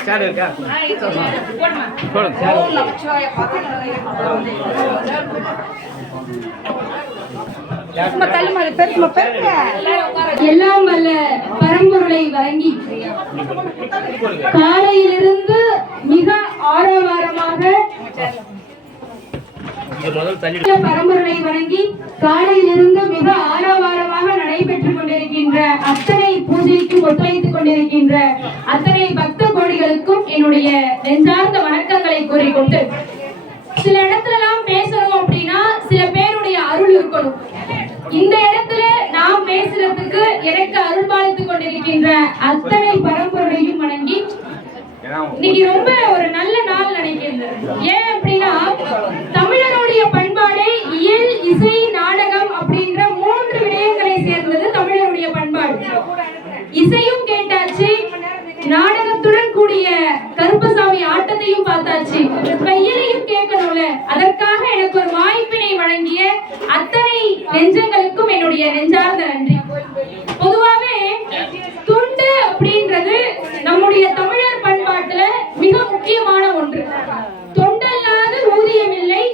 சேர் இருக்கா எல்லாம் வல்ல பரம்பொருளை வழங்கி காலையிலிருந்து மிக ஆரவாரமாக இது பரம்பொருளை வணங்கி காலையிலிருந்து மிக ஆரவாரமாக நடைபெற்றுக் கொண்டிருக்கின்ற அத்தனை பூஜைக்கு ஒத்துழைத்துக் கொண்டிருக்கின்ற அத்தனை அனைவருக்கும் என்னுடைய நெஞ்சார்ந்த வணக்கங்களை கூறிக்கொண்டு சில இடத்துல எல்லாம் பேசணும் அப்படின்னா சில பேருடைய அருள் இருக்கணும். இந்த இடத்துல நான் பேசுறதுக்கு எனக்கு அருள் பாலித்துக் கொண்டிருக்கின்ற அத்தனை பரம்பொருளையும் வணங்கி இன்னைக்கு ரொம்ப ஒரு நல்ல நாள் நினைக்கிறது ஏன் அப்படின்னா தமிழருடைய பண்பாடே இயல் இசை எனக்கு ஒரு வாய்ப்பினை வழங்கிய அத்தனை நெஞ்சங்களுக்கும் என்னுடைய நெஞ்சார்ந்த நன்றி. பொதுவாவே துண்டு அப்படின்றது நம்முடைய தமிழர் பண்பாட்டுல மிக முக்கியமான ஒன்று. தொண்டல்லாத ஊதியம் இல்லை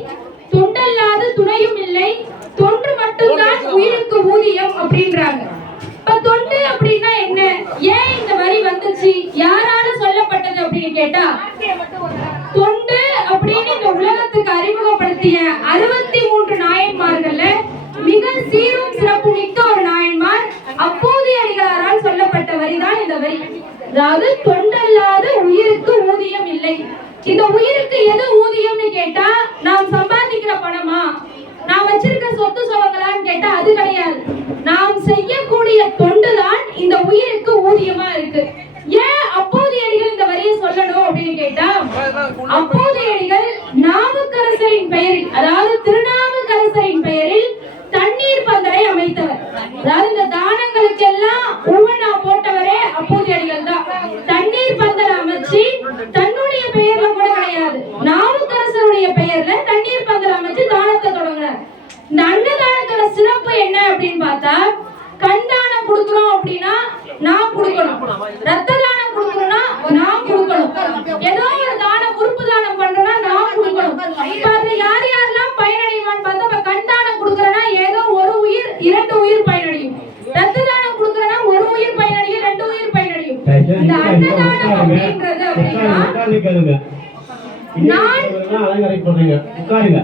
தொண்டல்லாத துணையும் இல்லை தொன்று மட்டும்தான் உயிருக்கு ஊதியம் அப்படின்றாங்க. இப்ப தொண்டு அப்படின்னா என்ன? ஏன் இந்த வரி வந்துச்சு? யாரால சொல்லப்பட்டது அப்படின்னு கேட்டா தொண்டு அப்படின்னு உலகத்துக்கு அறிமுகப்படுத்திய அறுபத்தி மூன்று நாயன்மார்கள்ல மிக சீரும் சிறப்பு மிக்க ஒரு நாயன்மார் அப்போதைய அடிகளாரால் சொல்லப்பட்ட வரிதான் இந்த வரி. அதாவது தொண்டல்லாத உயிருக்கு ஊதியம் இல்லை. இந்த உயிருக்கு எது ஊதியம்னு கேட்டா நாம் சம்பாதிக்கிற பணமா நான் வச்சிருக்க சொத்து சுகங்களான்னு கேட்டா அது கிடையாது நாம் செய்யக்கூடிய தொண்டுதான் இந்த உயிருக்கு ஊதியமா இருக்கு ஏன் அப்போதைய அடிகள் இந்த வரியை சொல்லணும் அப்படின்னு கேட்டா அப்போதைய அடிகள் நாவுக்கரசரின் பெயரில் அதாவது திருநாவுக்கரசரின் பெயரில் தண்ணீர் பந்தலை அமைத்தவர். அதாவது இந்த தானங்களுக்கெல்லாம் உவனா போட்டவரே அப்போதைய அடிகள் தான். தண்ணீர் பந்தல் அமைச்சு தன்னுடைய பெயர்ல கூட கிடையாது. நாவுக்கரசருடைய பெயர்ல தண்ணீர் பந்தல் அமைச்சு தானத்தை தொடங்கினார். இந்த அன்னதானத்தோட சிறப்பு என்ன அப்படின்னு பார்த்தா கண் தானம் கொடுக்குறோம் அப்படின்னா நான் கொடுக்கணும் ரத்த தானம் கொடுக்கணும்னா நான் கொடுக்கணும் ஏதோ ஒரு தானம் உறுப்பு தானம் பண்றேன்னா நான் கொடுக்கணும் இப்ப அதுல யார் யாரெல்லாம் பயனடைவான்னு பார்த்தா இப்ப கண் தானம் கொடுக்குறேன்னா ஏதோ ஒரு உயிர் இரண்டு உயிர் பயனடையும் ரத்த தானம் கொடுக்குறேன்னா ஒரு உயிர் பயனடையும் ரெண்டு உயிர் பயனடையும் இந்த அன்னதானம் அப்படின்றது அப்படின்னா நான் உட்காருங்க.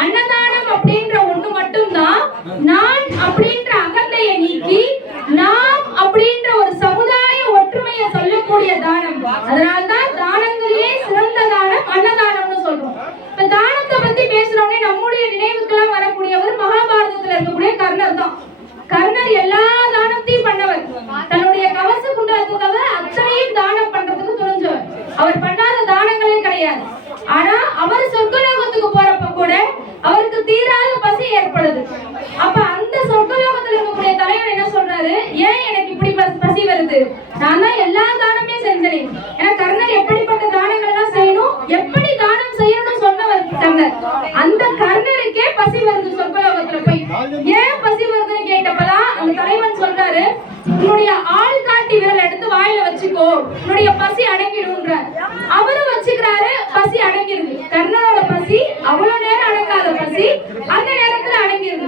அன்னதானம் அப்படின்ற ஒண்ணு மட்டும்தான். நான் அப்படின்ற அகந்தையை நீக்கி நாம் அப்படின்ற ஒரு சமுதாய ஒற்றுமையை சொல்லக்கூடிய தானம். அதனால்தான் தானங்களிலே சிறந்த தானம் அன்னதானம்னு சொல்றோம். இப்ப தானத்தை பத்தி பேசுறோம்னே நம்முடைய நினைவுக்கெல்லாம் வரக்கூடியவர் மகாபாரதத்துல இருக்கக்கூடிய கர்ணர் தான். கர்ணர் எல்லா தானத்தையும் பண்ணவர். தன்னுடைய கவச குண்டலத்தை தவிர அத்தனையும் தானம் பண்றதுக்கு துணிஞ்சவர். அவர் பண்ணாத தானங்களே கிடையாது. ஆனா அவர் சொர்க்கலோகத்துக்கு போறப்ப கூட அவருக்கு தீராத பசி ஏற்படுது. அப்ப அந்த சொர்க்கலோகத்துல இருக்கக்கூடிய தலைவர் என்ன சொல்றாரு? ஏன் எனக்கு இப்படி பசி- பசி வருது? நான் தான் எல்லா தானமே செஞ்சேனே ஏன்னா கர்ணர் எப்படிப்பட்ட தானங்கள் எல்லாம் செய்யணும் எப்படி தானம் செய்யணும்னு சொன்னவர் கர்ணர் அந்த கர்ணருக்கே பசி வருது சொர்க்கலோகத்துல போய் ஏன் பசி வருதுன்னு கேட்டப்பதான் அந்த தலைவன் சொல்றாரு உன்னுடைய ஆள் காட்டி விரல் எடுத்து வாயில வச்சுக்கோ. உன்னுடைய பசி அடங்கிடும்ன்ற. அவரும் வச்சுக்கிறாரு பசி அடங்கிடுது. கர்ணனோட பசி அவ்வளவு நேரம் அடங்காத பசி அந்த நேரத்துல அடங்கிடுது.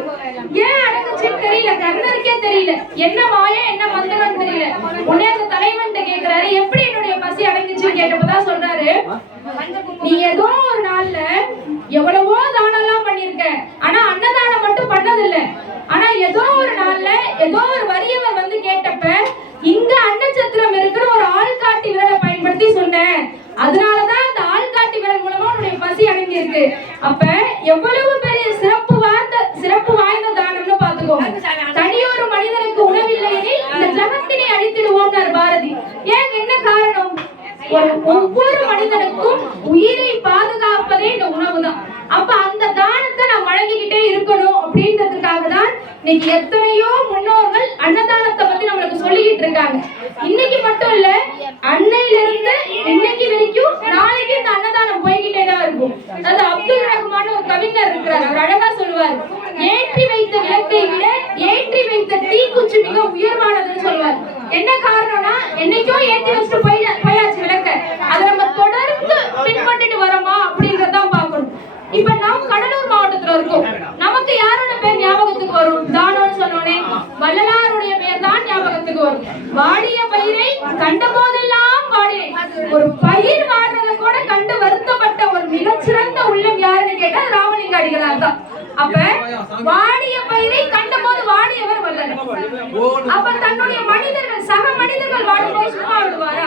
ஏன் அடங்குச்சுன்னு தெரியல. கர்ணருக்கே தெரியல. என்ன மாயம் என்ன மந்திரம் தெரியல. உடனே அந்த தலைவன் கேக்குறாரு எப்படி என்னுடைய பசி அடங்குச்சுன்னு கேட்டப்பதான் சொல்றாரு நீ ஏதோ ஒரு நாள்ல எவ்வளவோ தானம் எல்லாம் பண்ணிருக்க ஆனா அன்னதானம் மட்டும் பண்ணதில்லை. ஆனா ஏதோ ஒரு நாள்ல ஏதோ ஒரு வறியவர் வந்து கேட்டப்ப இங்க அன்னச்சத்திரம் இருக்கிற ஒரு ஆள்காட்டி விரலை பயன்படுத்தி சொன்னேன் அதனாலதான் அந்த ஆள்காட்டி விரல் மூலமா உன்னுடைய பசி அடங்கி இருக்கு அப்ப எவ்வளவு பெரிய சிறப்பு வாய்ந்த சிறப்பு வாய்ந்த தானம்னு பாத்துக்கோங்க தனியொரு மனிதனுக்கு உணவில்லை இந்த ஜகத்தினை அழித்திடுவோம்னார் பாரதி. ஏன் என்ன காரணம்? ஒவ்வொரு மனிதனுக்கும் உயிரை பாதுகாப்பதே இந்த உணவு தான் அப்ப அந்த தானத்தை நான் வழங்கிக்கிட்டே இருக்கணும் அப்படின்றதுக்காக தான் இன்னைக்கு எத்தனையோ முன்னோர்கள் அன்னதானத்தை பத்தி நம்மளுக்கு சொல்லிக்கிட்டு இருக்காங்க. இன்னைக்கு மட்டும் இல்ல அன்னையில இருந்து இன்னைக்கு வரைக்கும் வரைக்கும் இந்த அன்னதானம் போய்கிட்டே தான் இருக்கும். அந்த அப்துல் ரஹ்மான் ஒரு கவிஞர் இருக்கிறார். அவர் அழகா சொல்லுவார் ஏற்றி வைத்த விளக்கை விட ஏற்றி வைத்த தீக்குச்சி மிக உயர்வானதுன்னு சொல்லுவார். என்ன காரணம்னா என்னைக்கோ ஏற்றி வச்சுட்டு போய் போயாச்சு விளக்க. அதை நம்ம தொடர்ந்து பின்பற்றிட்டு வரோமா அப்படிங்கறதான் பார்க்கணும். இப்ப நாம் கடலூர் மாவட்டத்துல இருக்கோம். நமக்கு யாரோட பேர் ஞாபகத்துக்கு வரும்? தானோன்னு சொன்னோனே வள்ளலாருடைய பேர் தான் ஞாபகத்துக்கு வரும். வாடிய பயிரை கண்ட போதெல்லாம் வாடினேன். ஒரு பயிர் கேட்டா அது ராமலிங்க அடிகளார் தான். அப்ப வாடிய பயிரை கண்ட போது வாடியவர் வல்லல அப்ப தன்னுடைய மனிதர்கள் சக மனிதர்கள் வாடும்போது சும்மா விடுவாரா?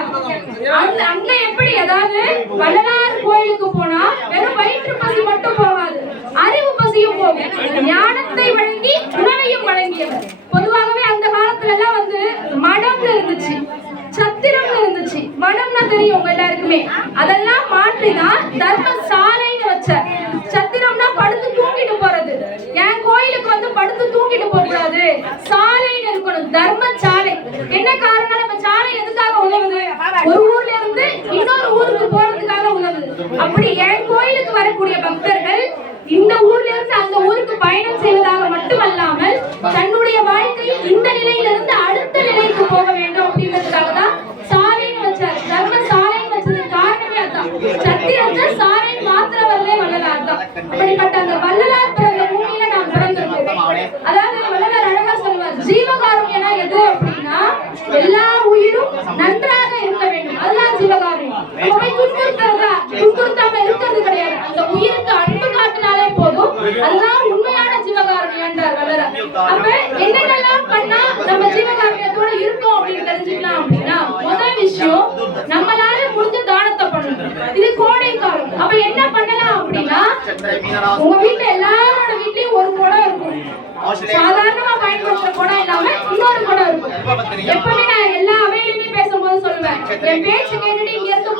அந்த அங்க எப்படி அதாவது வள்ளலார் கோயிலுக்கு போனா வெறும் வயிற்று பசி மட்டும் போகாது அறிவு பசியும் போகும். ஞானத்தை வழங்கி உணவையும் வழங்கியவர். பொதுவாகவே அந்த காலத்துல எல்லாம் வந்து மடம்னு இருந்துச்சு சத்திரம்னு இருந்துச்சு. மடம்னா தெரியும் உங்க எல்லாருக்குமே. அதெல்லாம் மாற்றிதான் தர்ம சாலை வச்ச. சத்திரம்னா படுத்து தூங்கிட்டு போறது. என் கோயிலுக்கு வந்து படுத்து தூங்கிட்டு போக கூடாது சாலைன்னு இருக்கணும். தர்ம சாலை என்ன காரணம் நம்ம சாலை எதுக்காக உதவுது? ஒரு ஊர்ல இருந்து இன்னொரு ஊருக்கு போறதுக்காக உதவுது. அப்படி என் கோயிலுக்கு வரக்கூடிய பக்தர்கள் இந்த ஊர்ல இருந்து அந்த ஊருக்கு பயணம் செய்வதாக மட்டுமல்லாமல் தன்னுடைய வாழ்க்கையில் இந்த நிலையிலிருந்து அடுத்த நிலைக்கு போக வேண்டும் அப்படின்றதுக்காக தான் சாலைன்னு வச்சார் தர்ம சாலைன்னு வச்சதுக்கு காரணமே அதான் சத்திரத்தை சாலை மாத்திரவர்களே வள்ளலார் தான் அப்படிப்பட்ட அந்த வள்ளலார் பிறந்த பூமியில நாம் பிறந்திருக்கோம் அதாவது வள்ளலார் அழகா சொல்வார் ஜீவகாருண்யனா எது அப்படின்னா எல்லா உயிரும் நன்றாக இருக்க வேண்டும். அதுதான் ஜீவகாருண்யம் நம்ம போய் துன்புறுத்துறதா? துன்புறுத்தாம இருக்கிறது கிடையாது. அந்த உயிருக்கு அன்பு காட்டினாலே போதும். அதுதான் உண்மையான ஜீவகாருண்யன்றார் வள்ளலார். அப்ப என்னென்னலாம் பண்ணா நம்ம ஜீவகாருண்யத்தோட இருக்கோம் அப்படின்னு தெரிஞ்சுக்கலாம் அப்படின்னா முதல் விஷயம் நம்மளால முடிஞ்ச தானத்தை பண்ணணும். இது கோடை காலம் அப்ப என்ன உங்க வீட்டுல எல்லாரோட வீட்லயும் ஒரு குடம் இருக்கும். சாதாரணமா பயன்படுத்துற குடம் இல்லாம இன்னொரு குடம் இருக்கும். எப்பவுமே நான் எல்லா அவையிலுமே பேசும்போது சொல்லுவேன். என் பேச்சு கேட்டு